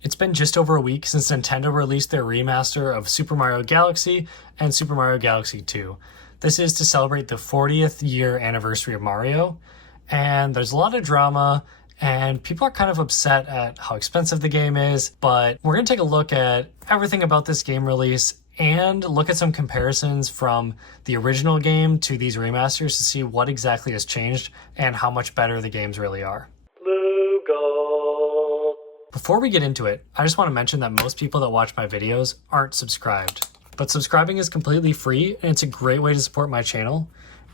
It's been just over a week since Nintendo released their remaster of Super Mario Galaxy and Super Mario Galaxy 2. This is to celebrate the 40th year anniversary of Mario, and there's a lot of drama, and people are kind of upset at how expensive the game is, but we're going to take a look at everything about this game release and look at some comparisons from the original game to these remasters to see what exactly has changed and how much better the games really are. Before we get into it, I just want to mention that most people that watch my videos aren't subscribed. But subscribing is completely free, and it's a great way to support my channel.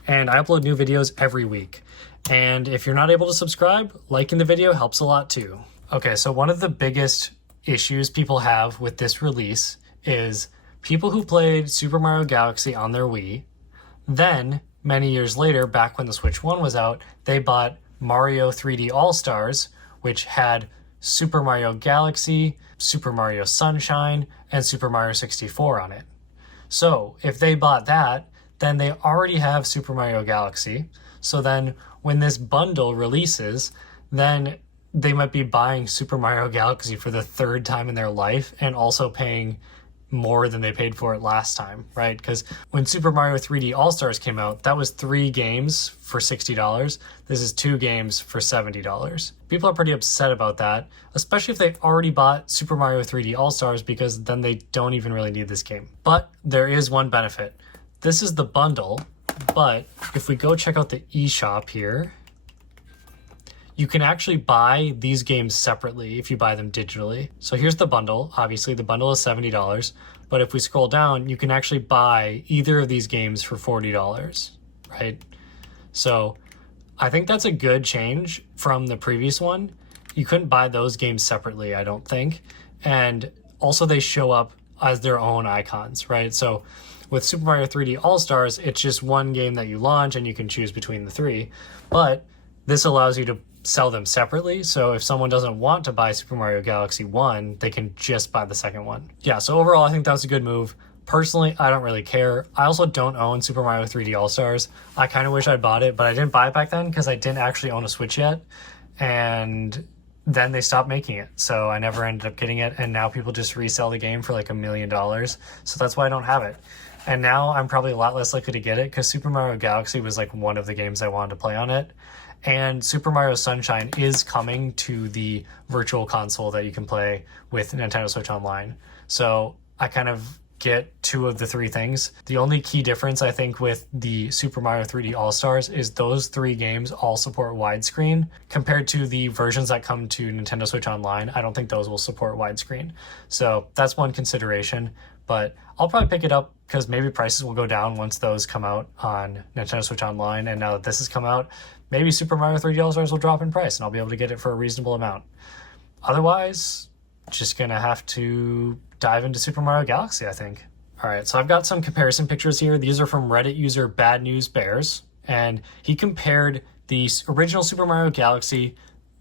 And I upload new videos every week. And if you're not able to subscribe, liking the video helps a lot too. Okay, so one of the biggest issues people have with this release is people who played Super Mario Galaxy on their Wii, then many years later, back when the Switch 1 was out, they bought Mario 3D All-Stars, which had Super Mario Galaxy, Super Mario Sunshine, and Super Mario 64 on it. So if they bought that, then they already have Super Mario Galaxy. So then when this bundle releases, then they might be buying Super Mario Galaxy for the third time in their life and also paying more than they paid for it last time, right? Because when Super Mario 3D All-Stars came out, that was 3 games for $60. This is 2 games for $70. People are pretty upset about that, especially if they already bought Super Mario 3D All-Stars, because then they don't even really need this game. But there is one benefit. This is the bundle, but if we go check out the eShop here, you can actually buy these games separately if you buy them digitally. So here's the bundle. Obviously, the bundle is $70. But if we scroll down, you can actually buy either of these games for $40, right? So I think that's a good change from the previous one. You couldn't buy those games separately, I don't think. And also they show up as their own icons, right? So with Super Mario 3D All-Stars, it's just one game that you launch and you can choose between the 3. But this allows you to sell them separately, so if someone doesn't want to buy Super Mario Galaxy 1, they can just buy the second one. Yeah, so overall, I think that was a good move. Personally, I don't really care. I also don't own Super Mario 3D All-Stars. I kind of wish I bought it, but I didn't buy it back then because I didn't actually own a Switch yet, and then they stopped making it, so I never ended up getting it, and now people just resell the game for like $1 million, so that's why I don't have it. And now I'm probably a lot less likely to get it because Super Mario Galaxy was like one of the games I wanted to play on it. And Super Mario Sunshine is coming to the virtual console that you can play with Nintendo Switch Online. So I kind of get 2 of the 3 things. The only key difference, I think, with the Super Mario 3D All-Stars is those 3 games all support widescreen. Compared to the versions that come to Nintendo Switch Online, I don't think those will support widescreen. So that's one consideration. But I'll probably pick it up because maybe prices will go down once those come out on Nintendo Switch Online. And now that this has come out, maybe Super Mario 3D All-Stars will drop in price and I'll be able to get it for a reasonable amount. Otherwise, just gonna have to dive into Super Mario Galaxy, I think. All right, so I've got some comparison pictures here. These are from Reddit user Bad News Bears, and he compared the original Super Mario Galaxy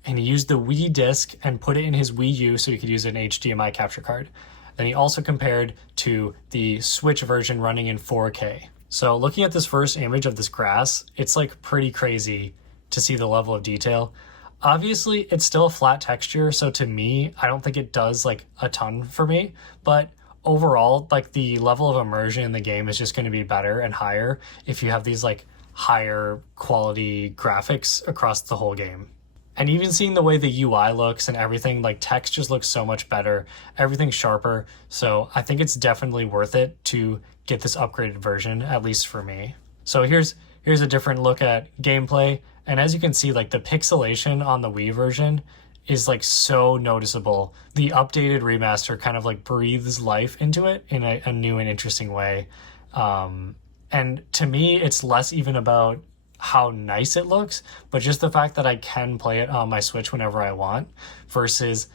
and he used the Wii disc and put it in his Wii U so he could use an HDMI capture card. Then he also compared to the Switch version running in 4K. So looking at this first image of this grass, it's like pretty crazy to see the level of detail. Obviously, it's still a flat texture, so to me, I don't think it does like a ton for me, but overall, like the level of immersion in the game is just going to be better and higher if you have these like higher quality graphics across the whole game. And even seeing the way the UI looks and everything, like text just looks so much better, everything's sharper, so I think it's definitely worth it to get this upgraded version, at least for me. So here's a different look at gameplay, and as you can see, like the pixelation on the Wii version is like so noticeable. The updated remaster kind of like breathes life into it in a new and interesting way. And to me, it's less even about how nice it looks, but just the fact that I can play it on my Switch whenever I want, versus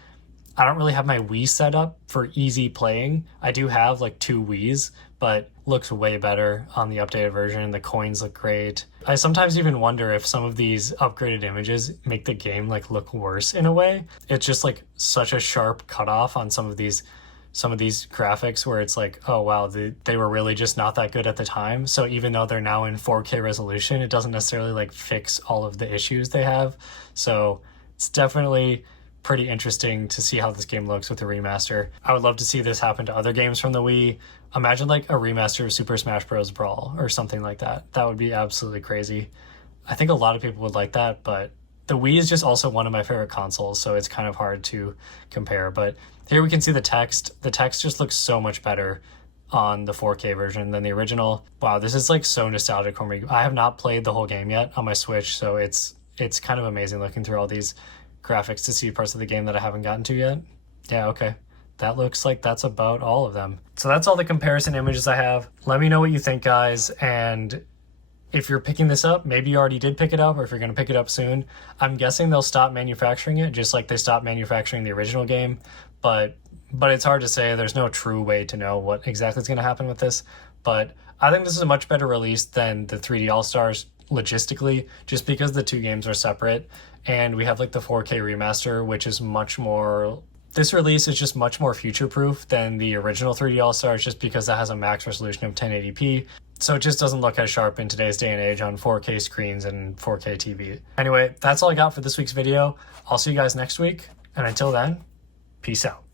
I don't really have my Wii set up for easy playing. I do have like 2 Wiis, but looks way better on the updated version. The coins look great. I sometimes even wonder if some of these upgraded images make the game like look worse in a way. It's just like such a sharp cutoff on some of these graphics where it's like, oh wow, they were really just not that good at the time. So even though they're now in 4K resolution, it doesn't necessarily like fix all of the issues they have. So it's definitely pretty interesting to see how this game looks with the remaster. I would love to see this happen to other games from the Wii. Imagine like a remaster of Super Smash Bros. Brawl or something like that. That would be absolutely crazy. I think a lot of people would like that, but the Wii is just also one of my favorite consoles, so it's kind of hard to compare. But here we can see the text. The text just looks so much better on the 4K version than the original. Wow, this is like so nostalgic for me. I have not played the whole game yet on my Switch, so it's kind of amazing looking through all these graphics to see parts of the game that I haven't gotten to yet. Yeah, okay. That looks like that's about all of them. So that's all the comparison images I have. Let me know what you think, guys, and if you're picking this up, maybe you already did pick it up, or if you're going to pick it up soon. I'm guessing they'll stop manufacturing it, just like they stopped manufacturing the original game, but it's hard to say. There's no true way to know what exactly is going to happen with this, but I think this is a much better release than the 3D All-Stars logistically, just because the two games are separate, and we have like the 4K remaster, which is much more... This release is just much more future-proof than the original 3D All-Stars, just because that has a max resolution of 1080p, so it just doesn't look as sharp in today's day and age on 4K screens and 4K TV. Anyway, that's all I got for this week's video. I'll see you guys next week, and until then, peace out.